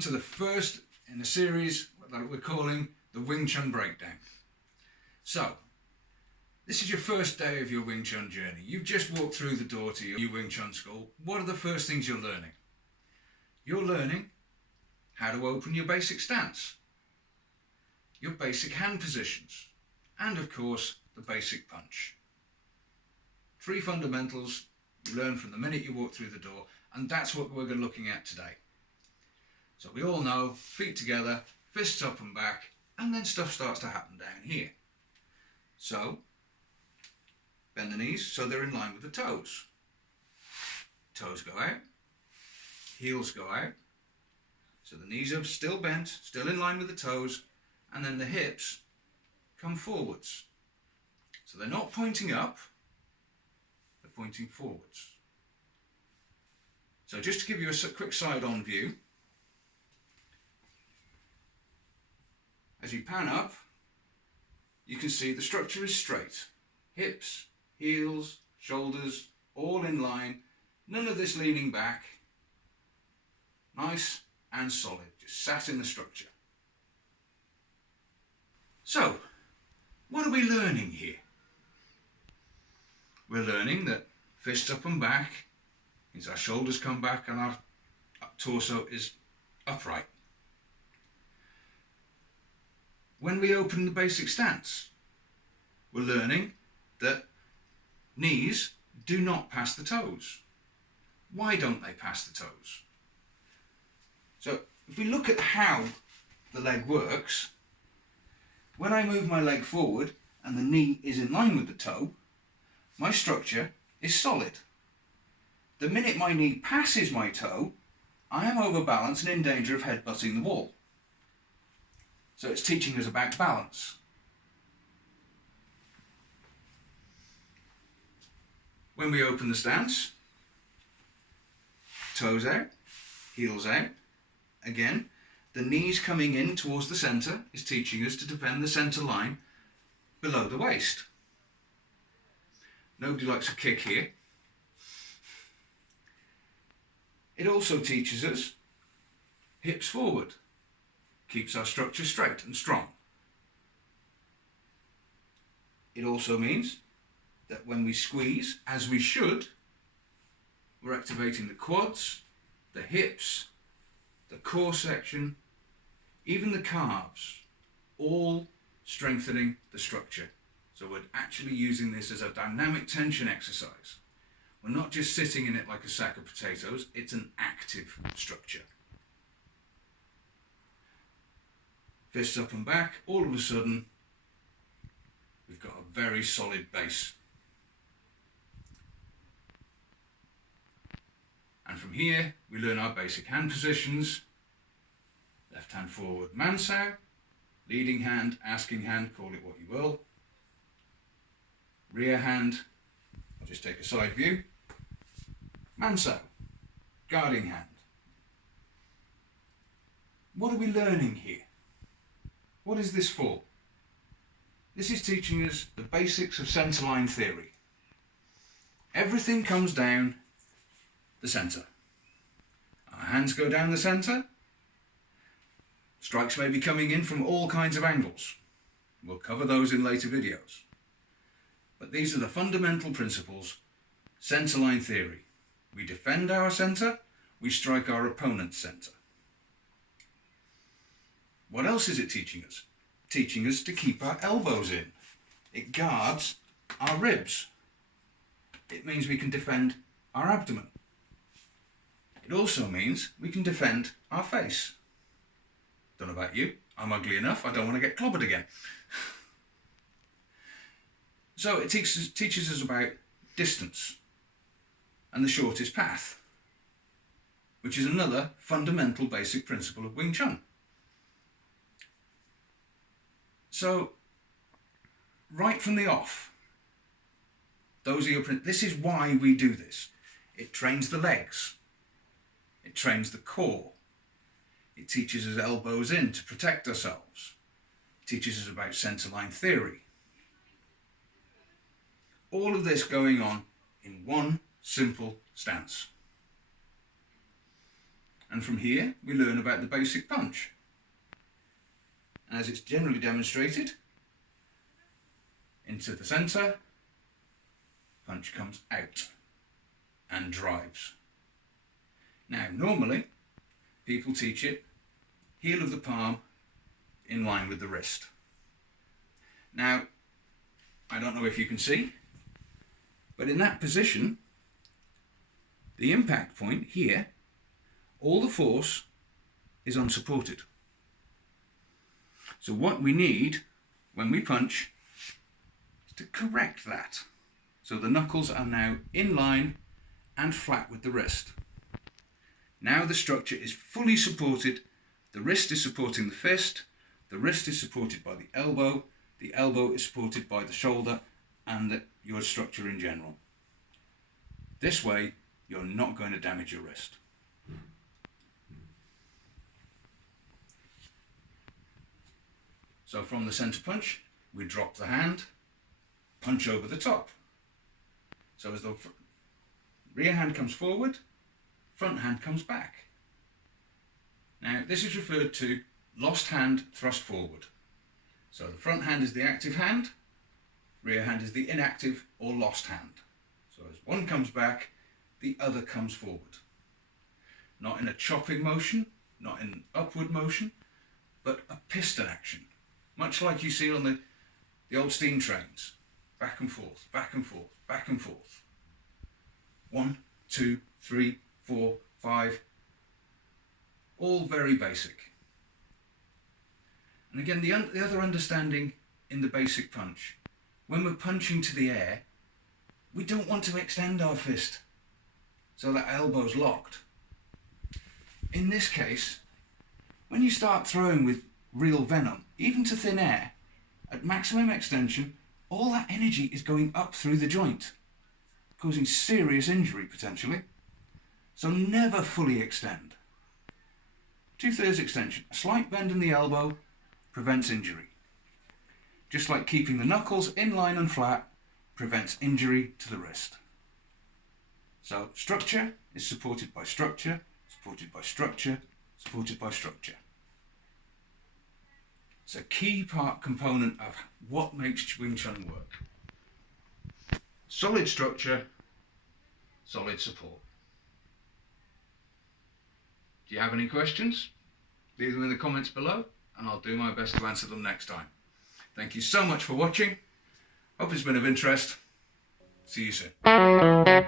welcome to the first in a series that we're calling the Wing Chun Breakdown. So, this is your first day of your Wing Chun journey. You've just walked through the door to your Wing Chun school. What are the first things you're learning? You're learning how to open your basic stance, your basic hand positions, and of course, the basic punch. 3 fundamentals you learn from the minute you walk through the door, and that's what we're looking at today. So we all know, feet together, fists up and back, and then stuff starts to happen down here. So, bend the knees so they're in line with the toes. Toes go out, heels go out, so the knees are still bent, still in line with the toes, and then the hips come forwards. So they're not pointing up, they're pointing forwards. So just to give you a quick side-on view, as you pan up, you can see the structure is straight. Hips, heels, shoulders, all in line. None of this leaning back. Nice and solid, just sat in the structure. So, what are we learning here? We're learning that fists up and back means our shoulders come back and our torso is upright. When we open the basic stance, we're learning that knees do not pass the toes. Why don't they pass the toes? So if we look at how the leg works, when I move my leg forward and the knee is in line with the toe, my structure is solid. The minute my knee passes my toe, I am overbalanced and in danger of headbutting the wall. So it's teaching us about balance. When we open the stance, toes out, heels out. Again, the knees coming in towards the centre is teaching us to defend the centre line below the waist. Nobody likes a kick here. It also teaches us hips forward. Keeps our structure straight and strong. It also means that when we squeeze, as we should, we're activating the quads, the hips, the core section, even the calves, all strengthening the structure. So we're actually using this as a dynamic tension exercise. We're not just sitting in it like a sack of potatoes, it's an active structure. Fists up and back, all of a sudden, we've got a very solid base. And from here, we learn our basic hand positions. Left hand forward, mansau, leading hand, asking hand, call it what you will. Rear hand, I'll just take a side view. Mansau, guarding hand. What are we learning here? What is this for? This is teaching us the basics of centerline theory. Everything comes down the centre. Our hands go down the centre. Strikes may be coming in from all kinds of angles. We'll cover those in later videos. But these are the fundamental principles, centerline theory. We defend our centre, we strike our opponent's centre. What else is it teaching us? Teaching us to keep our elbows in. It guards our ribs. It means we can defend our abdomen. It also means we can defend our face. Don't know about you, I'm ugly enough, I don't want to get clobbered again. So it teaches us about distance and the shortest path, which is another fundamental basic principle of Wing Chun. So, right from the off, this is why we do this. It trains the legs. It trains the core. It teaches us elbows in to protect ourselves. It teaches us about centerline theory. All of this going on in one simple stance. And from here we learn about the basic punch. As it's generally demonstrated, into the centre, punch comes out and drives. Now normally people teach it heel of the palm in line with the wrist. Now I don't know if you can see, but in that position, the impact point here, all the force is unsupported. So what we need when we punch is to correct that. So the knuckles are now in line and flat with the wrist. Now the structure is fully supported. The wrist is supporting the fist, the wrist is supported by the elbow is supported by the shoulder and your structure in general. This way you're not going to damage your wrist. So from the centre punch, we drop the hand, punch over the top. So as the rear hand comes forward, front hand comes back. Now this is referred to lost hand thrust forward. So the front hand is the active hand, rear hand is the inactive or lost hand. So as one comes back, the other comes forward. Not in a chopping motion, not in upward motion, but a piston action. Much like you see on the old steam trains. Back and forth, back and forth, back and forth. 1, 2, 3, 4, 5. All very basic. And again, the other understanding in the basic punch, when we're punching to the air, we don't want to extend our fist so that elbow's locked. In this case, when you start throwing with real venom, even to thin air, at maximum extension, all that energy is going up through the joint, causing serious injury potentially. So never fully extend. 2/3 extension, a slight bend in the elbow prevents injury. Just like keeping the knuckles in line and flat prevents injury to the wrist. So structure is supported by structure, supported by structure, supported by structure. It's a key component of what makes Wing Chun work. Solid structure, solid support. Do you have any questions? Leave them in the comments below and I'll do my best to answer them next time. Thank you so much for watching. Hope it's been of interest. See you soon.